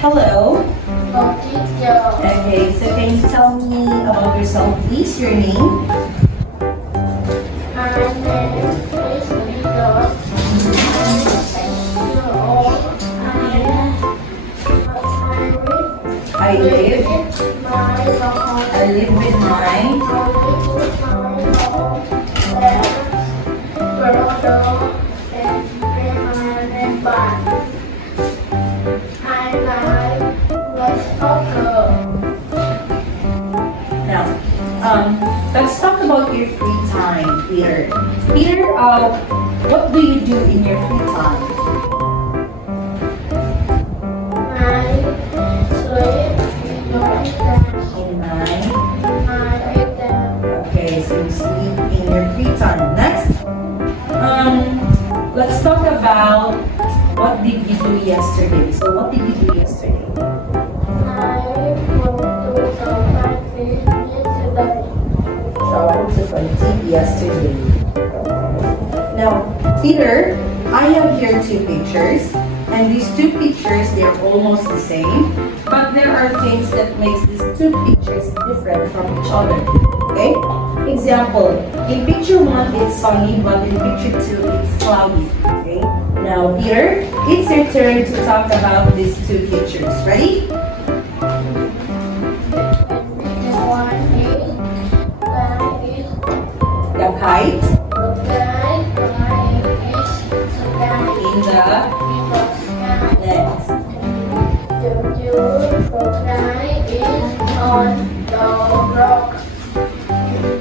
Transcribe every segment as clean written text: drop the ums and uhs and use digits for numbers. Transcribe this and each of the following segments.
Hello. No, teacher. Okay, so can you tell me about yourself, please? Your name? My name is Lito. I'm 8 years old. I live with my mom. I live with my I live with my mom and brother and grandma and dad. I like soccer. Now, let's talk about your free time, Peter. Peter, what do you do in your free time? I sleep In my my Okay, so you sleep in your free time. Next, let's talk about what did you do yesterday. So what did you do yesterday? Traveled to Fanti yesterday. Now, Peter, I have here two pictures, and these two pictures, they're almost the same, but there are things that makes these two pictures different from each other. Okay? Example, in picture 1, it's sunny, but in picture 2, it's cloudy. Okay? Now, Peter, it's your turn to talk about these two pictures. Ready? The kite in the next. On the rock.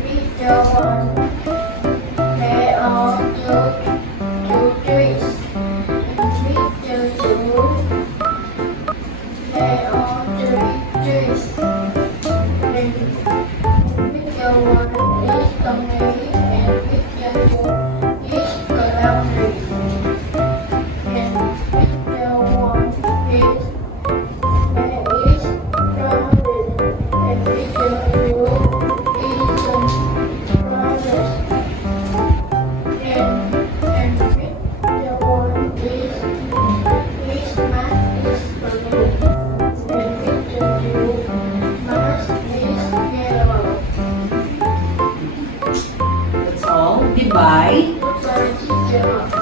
Picture 1. There are two trees. Picture 2. There are 3 trees. Picture 1 is the tree and picture 2 is the tree. And picture 1 is there is strawberry and picture 2 is flowers. And picture 1 is mask is blue and picture 2 mask is yellow. That's all. Goodbye. Goodbye, teacher.